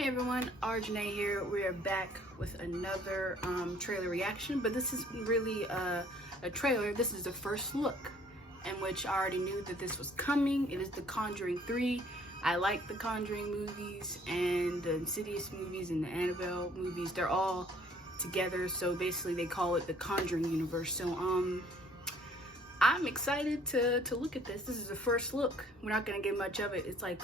Hey everyone, Arjanae here. We are back with another trailer reaction, but this is really a trailer. This is the first look, in which I already knew that this was coming. It is the Conjuring 3. I like the Conjuring movies and the Insidious movies and the Annabelle movies. They're all together, so basically they call it the Conjuring universe. So I'm excited to look at this. This is the first look. We're not gonna get much of it. It's like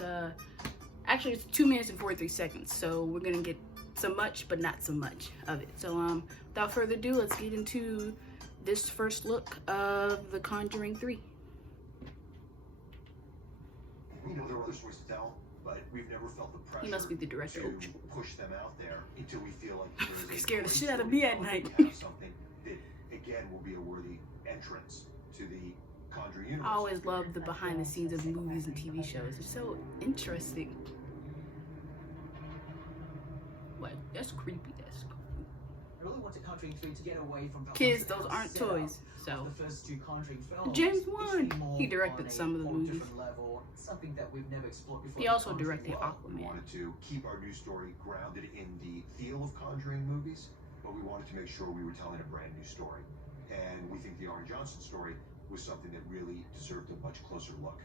actually it's 2 minutes and 43 seconds, so we're gonna get so much but not so much of it. So without further ado, let's get into this first look of the Conjuring 3. You know, there are other stories to tell, but we've never felt the pressure. He must be the director. To push them out there until we feel like It scared the shit out of me at night. Something that again will be a worthy entrance to the Conjuring universe. I always love the behind the scenes of movies and TV shows. It's so interesting. What? That's creepy. That's cool. I really wanted Conjuring 3 to get away from kids. Those aren't toys. So the first two Conjuring films, James Wan, he directed some of the movies. Level, something that we've never explored before. He also directed We Aquaman. wanted to keep our new story grounded in the feel of Conjuring movies, but we wanted to make sure we were telling a brand new story. And we think the Aaron Johnson story was something that really deserved a much closer look.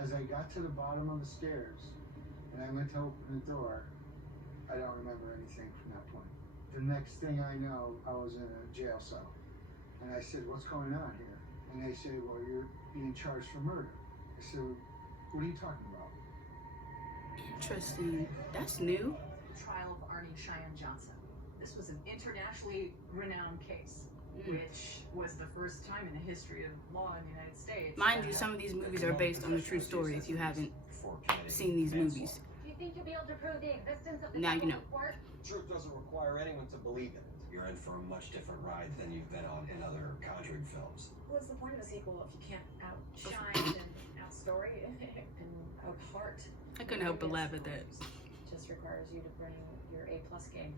As I got to the bottom of the stairs and I went to open the door, I don't remember anything from that point. The next thing I know, I was in a jail cell. And I said, "What's going on here?" And they said, "Well, you're being charged for murder." I said, "What are you talking about?" Interesting. That's new. Trial of Arnie Cheyenne Johnson. This was an internationally renowned case, which was the first time in the history of law in the United States. Mind you, some of these movies are based on the true story if you haven't seen these movies. Do you think you'll be able to prove the existence of the Now you know. report? Truth doesn't require anyone to believe in it. You're in for a much different ride than you've been on in other Conjuring films. What's the point of a sequel if you can't outshine and outstory and outheart? I couldn't help but laugh at that. Just requires you to bring your A+ game.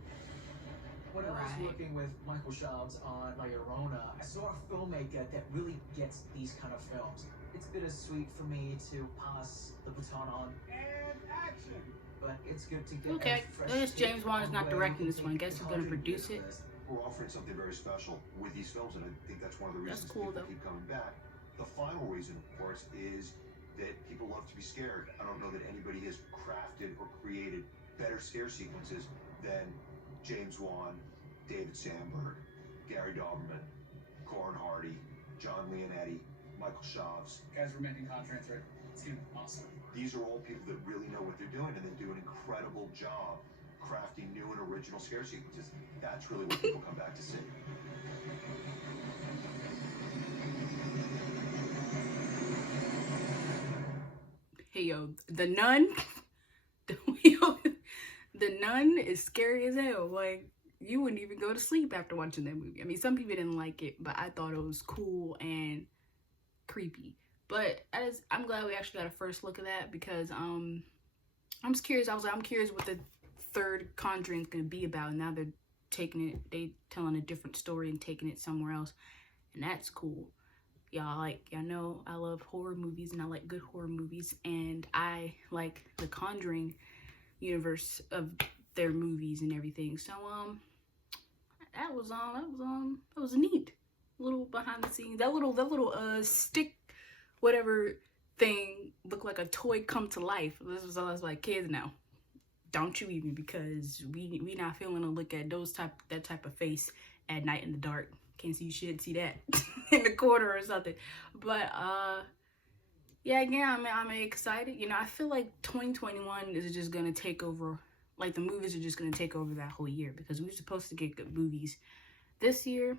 When I was Right. working with Michael Schaub's on La Llorona, I saw a filmmaker that really gets these kind of films. It's bittersweet for me to pass the baton on. And action! But it's good to get Okay, a fresh I guess James take Wan is on not where directing you this one. I think guess the he's gonna Conjuring produce it. universe- We're offering something very special with these films, and I think that's one of the That's reasons cool, people though. keep coming back. The final reason, of course, is that people love to be scared. I don't know that anybody has crafted or created better scare sequences than James Wan, David Sandberg, Gary Dauberman, Corin Hardy, John Leonetti, Michael Schaub's. Guys were making Conjuring 3. It's gonna be awesome. These are all people that really know what they're doing, and they do an incredible job crafting new and original scare sequences. That's really what people come back to see. Hey yo, the Nun. The Nun is scary as hell. Like, you wouldn't even go to sleep after watching that movie. I mean, some people didn't like it, but I thought it was cool and creepy. But I'm glad we actually got a first look at that, because I'm just curious. I'm curious what the third Conjuring is gonna be about. Now they're telling a different story and taking it somewhere else, and that's cool. Y'all know I love horror movies, and I like good horror movies, and I like the Conjuring universe of their movies and everything. So that was neat. Little behind the scenes. That little stick whatever thing looked like a toy come to life. This was always like, kids, now don't you even, because we not feeling to look at that type of face at night in the dark. Can't see shit, see that in the corner or something. But yeah, again, I'm excited. You know, I feel like 2021 is just gonna take over. Like, the movies are just gonna take over that whole year, because we were supposed to get good movies this year,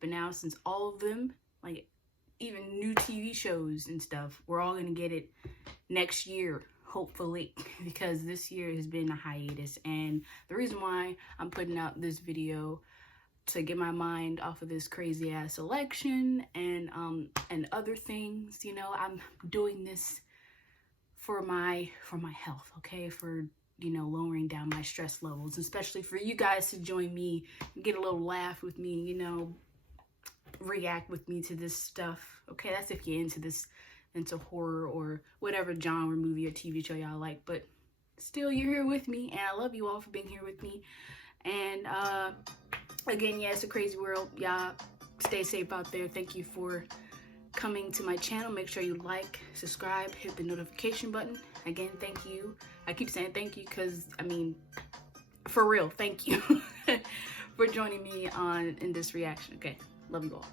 but now since all of them, like even new TV shows and stuff, we're all gonna get it next year, hopefully, because this year has been a hiatus. And the reason why I'm putting out this video to get my mind off of this crazy ass election and other things, you know, I'm doing this for my health, okay, for, you know, lowering down my stress levels, especially for you guys to join me, get a little laugh with me, you know, react with me to this stuff, okay? That's if you're into horror or whatever genre movie or TV show y'all like. But still you're here with me, and I love you all for being here with me. And again, yeah, it's a crazy world. Y'all stay safe out there. Thank you for coming to my channel. Make sure you like, subscribe, hit the notification button. Again, thank you. I keep saying thank you because, I mean, for real, thank you for joining me in this reaction. Okay, love you all.